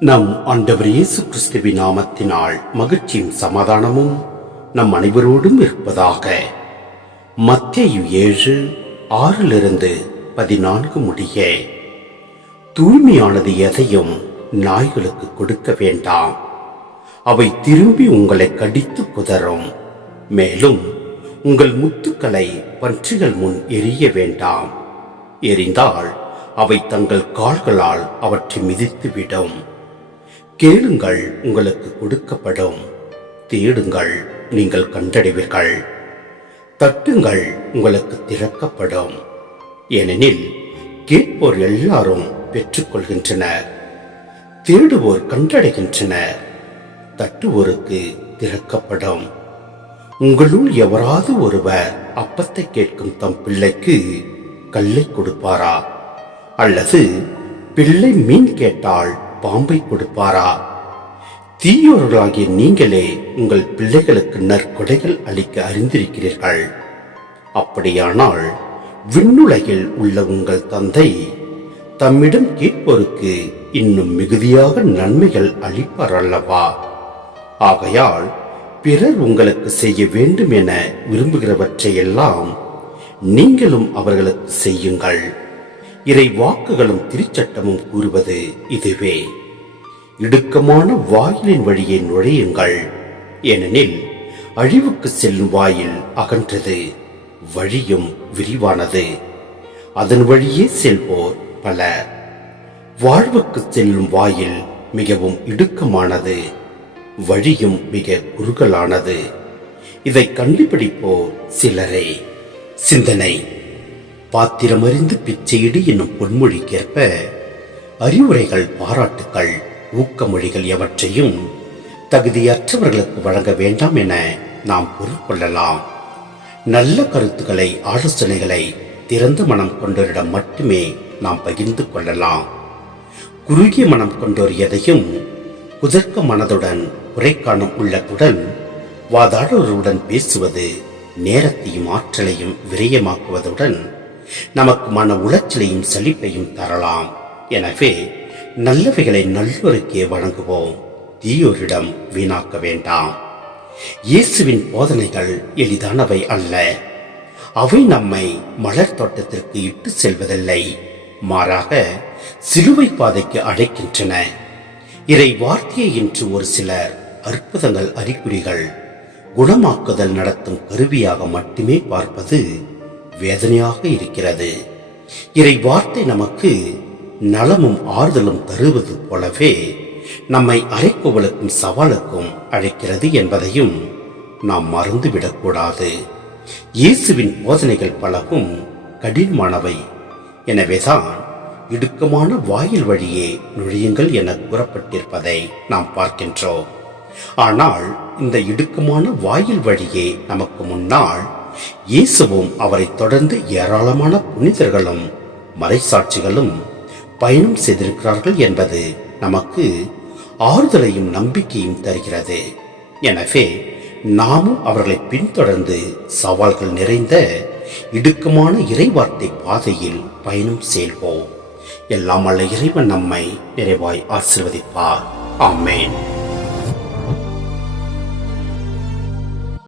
நம் ஆண்டவர் இயேசு கிறிஸ்துவின் நாமத்தினால் மகிழ்ச்சியும் சமாதானமும் நம் அனைவரோடும் இருப்பதாக. மத்திய ஏழு ஆறிலிருந்து பதினான்கு முடிய. தூய்மையானது எதையும் நாய்களுக்கு கொடுக்க வேண்டாம். அவை திரும்பி உங்களை கடித்து குதறும். மேலும் உங்கள் முத்துக்களை பன்றிகள் முன் எரிய வேண்டாம். எரிந்தால் அவை தங்கள் கால்களால் அவற்றை மிதித்துவிடும். கேளுங்கள் உங்களுக்கு கொடுக்கப்படும். தேடுங்கள் நீங்கள் கண்டடைவீர்கள். தட்டுங்கள் உங்களுக்கு திறக்கப்படும். ஏனெனில் கேட்போர் எல்லாரும் பெற்றுக்கொள்கின்றனர். தேடுவோர் கண்டடைகின்றனர். தட்டுவோருக்கு திறக்கப்படும். உங்களுள் எவராது ஒருவர் அப்பத்தை கேட்கும் தம் பிள்ளைக்கு கல்லை கொடுப்பாரா? அல்லது பிள்ளை மீன் கேட்டால் பாம்பை கொடுப்பாரா? தீயோர்களாகிய நீங்களே உங்கள் பிள்ளைகளுக்கு நற்கொடைகள் அளிக்க அறிந்திருக்கிறீர்கள். அப்படியானால் விண்ணுலகில் உள்ள உங்கள் தந்தை தம்மிடம் கேட்போருக்கு இன்னும் மிகுதியாக நன்மைகள் அளிப்பார் அல்லவா ஆகையால் பிறர் உங்களுக்கு செய்ய வேண்டும் என விரும்புகிறவற்றையெல்லாம் நீங்களும் அவர்களுக்கு செய்யுங்கள். இறை வாக்குகளும் திருச்சட்டமும் கூறுவது இதுவே. இடுக்கமான வாயிலின் வழியே நுழையுங்கள். ஏனெனில் அழிவுக்கு செல்லும் வாயில் அகன்றது வழியும் விரிவானது. அதன் வழியே செல்வோர் பல வாழ்வுக்கு செல்லும் வாயில் மிகவும் இடுக்கமானது வழியும் மிக குறுகலானது. இதை கண்டுபிடிப்போர் சிலரே. சிந்தனை. பாத்திரமறிந்து பிச்சையிடு என்னும் பொன்மொழிக்கேற்ப அறிவுரைகள் பாராட்டுக்கள் ஊக்கமொழிகள் எவற்றையும் தகுதியற்றவர்களுக்கு வழங்க வேண்டாம் என நாம் பொருட்கொள்ளலாம் நல்ல கருத்துக்களை ஆலோசனைகளை திறந்த மனம் கொண்டோரிடம் மட்டுமே நாம் பகிர்ந்து கொள்ளலாம். குறுகிய மனம் கொண்டோர் எதையும் குதர்க்க மனதுடன் உரைக்காணும் உள்ளத்துடன் வாதாடுவருடன் பேசுவது நேரத்தையும் ஆற்றலையும் விரயமாக்குவதுடன் நமக்கு மன உளைச்சலையும் சலிப்பையும் தரலாம். எனவே நல்லவைகளை நல்லோருக்கே வழங்குவோம். தீயோரிடம் வீணாக்க வேண்டாம். இயேசுவின் போதனைகள் எளிதானவை அல்ல. அவை நம்மை மலர் தோட்டத்திற்கு இட்டு செல்வதில்லை. மாறாக சிலுவை பாதைக்கு அழைக்கின்றன. இறை வார்த்தையை என்று ஒரு சிலர் அற்புதங்கள் அறிகுறிகள் குணமாக்குதல் நடத்தும் கருவியாக மட்டுமே பார்ப்பது வேதனையாக இருக்கிறது. இறை வார்த்தை நமக்கு நலமும் ஆறுதலும் தருவது போலவே நம்மை அரைக்குவலுக்கும் சவாலுக்கும் அழைக்கிறது என்பதையும் நாம் மறந்துவிடக்கூடாது. இயேசுவின் போதனைகள் பலவும் கடினமானவை. எனவேதான் இடுக்கமான வாயில் வழியே நுழையுங்கள் என கூறப்பட்டிருப்பதை நாம் பார்க்கின்றோம். ஆனால் இந்த இடுக்கமான வாயில் வழியே நமக்கு முன்னால் இயேசுவும் அவரை தொடர்ந்து ஏராளமான புனிதர்களும் மறைசாட்சிகளும் பயணம் செய்திருக்கிறார்கள் என்பது நமக்கு ஆறுதலையும் நம்பிக்கையும் தருகிறது. எனவே நாமும் அவர்களை பின்தொடர்ந்து சவால்கள் நிறைந்த இடுக்கமான இறைவார்த்தை பாதையில் பயணம் செய்வோம். எல்லாம் அல்ல இறைவன் நம்மை நிறைவாய் ஆசிர்வதிப்பார். ஆமேன்.